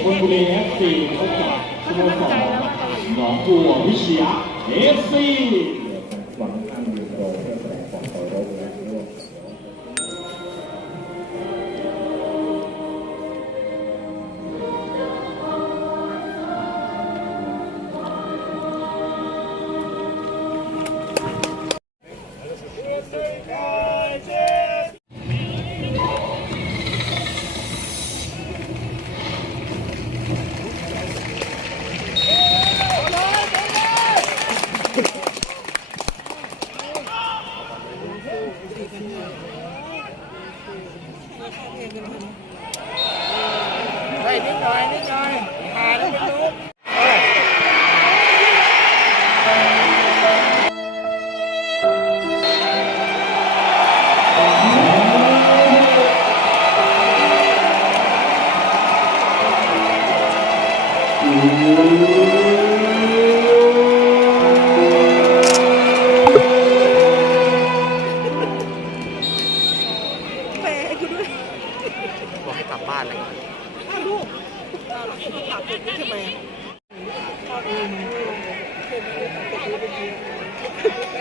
ชลบุรีเอฟซีพบกับสโมสรหนองบัววิเชียเอฟซี เฮ้ยนิดหน่อยนิด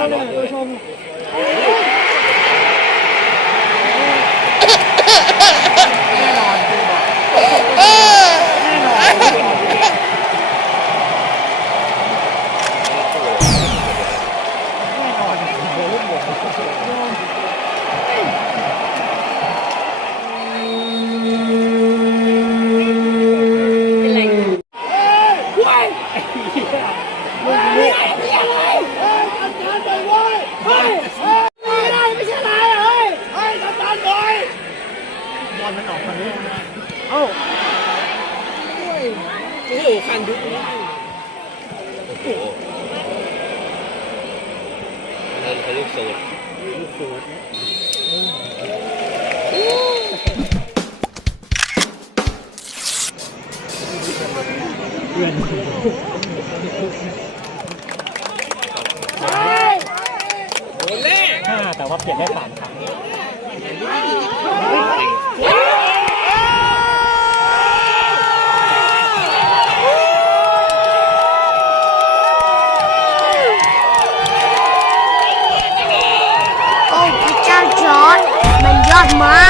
下面有个窗户 นั่นคือลูกสูตรห้าแต่ว่าเปลี่ยนได้สามครั้ง โอ้พระเจ้าจอร์ด มัน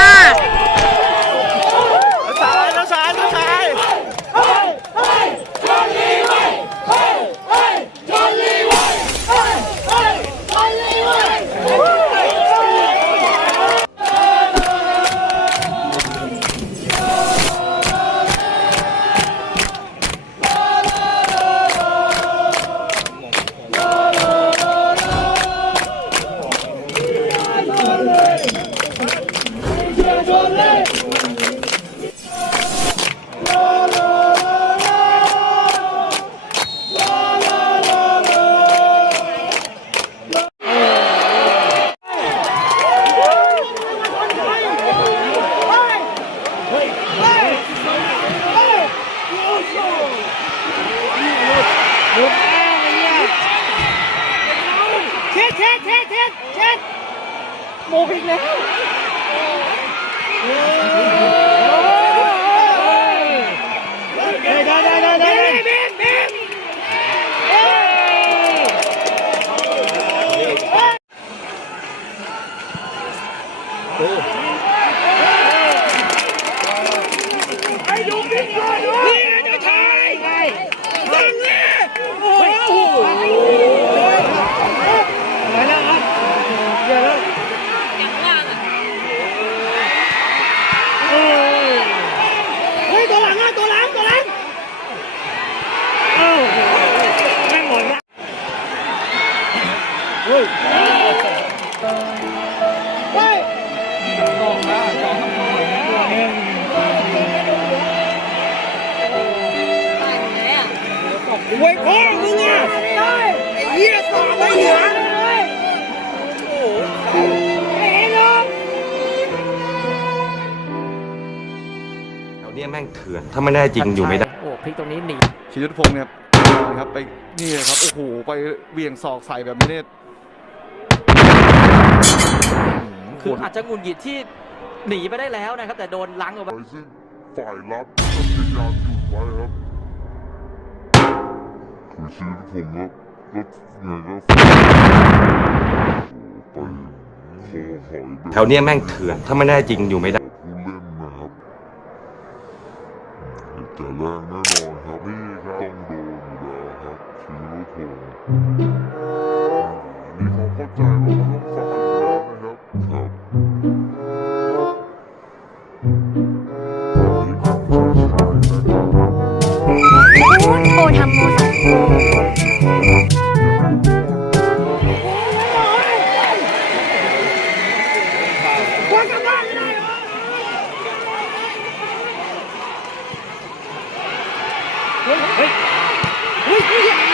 ไว้พ่อมึงอะไอ้เหี้ยสอบไม่เหลือโอ้โหไม่เห็นหรอกแถวเนี้ยแม่งเถื่อน ถ้าไม่แน่จริงอยู่ไม่ได้ โอ้พลิกตรงนี้หนีชียุทธพงศ์เนี่ยครับไปนี่เลยครับ โอ้โห ไปเหวี่ยงศอกใส่แบบนี้เนี่ยคืออาจจะหงุนหงิดที่ หนีไปได้แล้วนะครับ แต่โดนล้างเอาไว้ซึ่งฝ่ายรับก็พยายามหยุดไว้ครับคือชีวิตผมก็ก็ไงก็ไปคอหอยแบบแถวเนี้ยแม่งเถื่อน ถ้าไม่แน่จริงอยู่ไม่ได้ ไ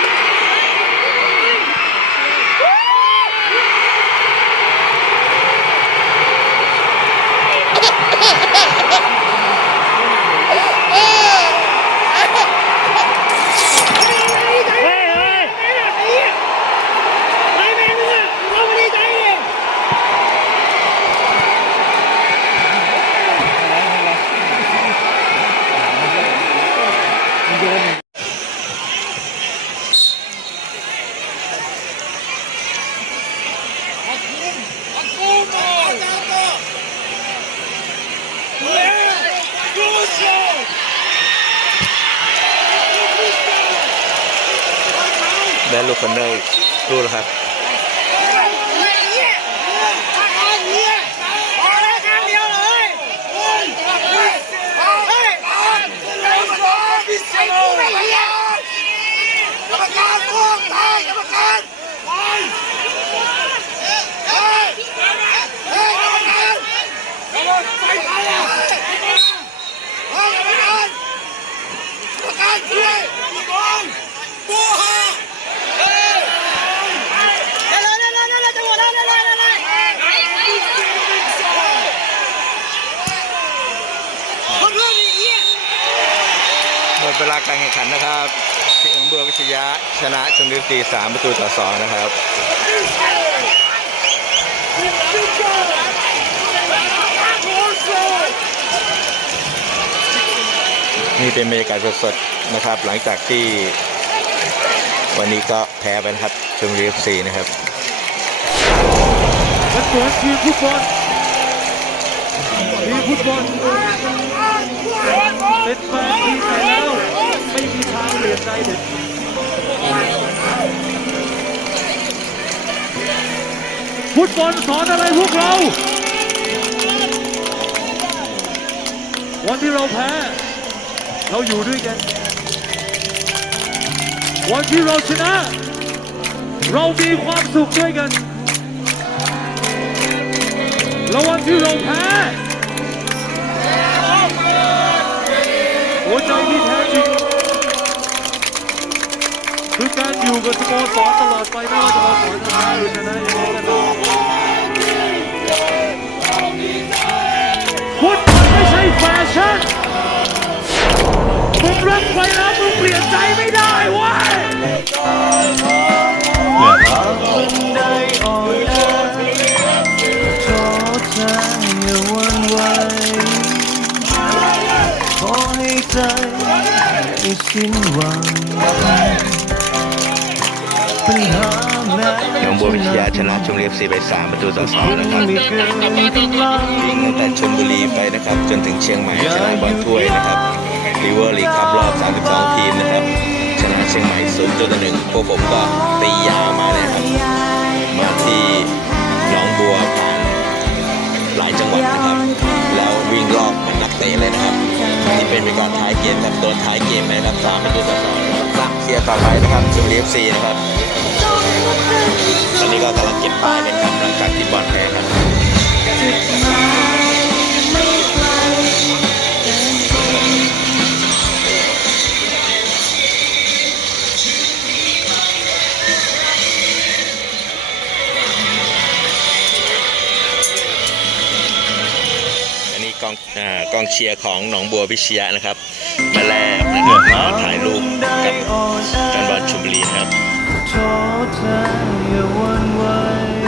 ด้ลูกคนได้รู้แล้วครับหม เวลาการแข่งขันนะครับที่องเบัววิทยาชนะชมบุรีตีสามประตูต่อสองนะครับนี่เป็นบรรยากาศสดๆนะครับ หลังจากที่ วันนี้ก็แพ้ไปนะครับชมบุรีเอฟซีนะครับและตัวทีมฟุตบอลทีมฟุตบอลเป็น แฟนทีมไหนแล้ว ไม่มีทางเปลี่ยนใจเด็ดฟุตบอลสอนอะไรพวกเรา วันที่เราแพ้ เราอยู่ด้วยกัน วันที่เราชนะ เรามีความสุขด้วยกัน แล้ววันที่เราแพ้ สโมสรตลอดไปไม่ว่าสโมาสรจะแพ้หรือชนะยังไงก็ตามฟุตบอลไม่ใช่แฟชั่นมึงรักไปแล้วมึงเปลี่ยนใจไม่ได้เว้ยขอให้ใจไม่สิ้นอง ววิทยาชนะชมบุรีเอฟซีไป3ประตูต่อ2นะครับวิ่งตั้งแต่ชลบุรีไปนะครับ จนถึงเชียงใหม่ชนะบอลถ้วยนะครับริเวอร์ลีกคัพรอบ 32 ทีมนะครับ ชนะเชียงใหม่0ต่อ1พวกผมก็ตียาวมาเลยครับมาที่หนองบัวผ่านหลายจังหวัดนะครับ แล้ววิ่งรอบเหมือนนักเตะเลยนะครับนี่เป็นบรรยากาศท้ายเกมครับโดนท้ายเกมไปนะครับ3ประตูต่อ2นะครับเคลียร์ต่อไปนะครับชลบุรีเอฟซีนะครับ ตอนนี้ก็กำลังเก็บป้ายกันครับหลังจากที่บอลแพ้ครับกองอกองเชียร์ของหนองบัววิชยะนะครับ มาแลบนะครับถ่ายรูปกับการบอลชุมบุรีครับ torture you one way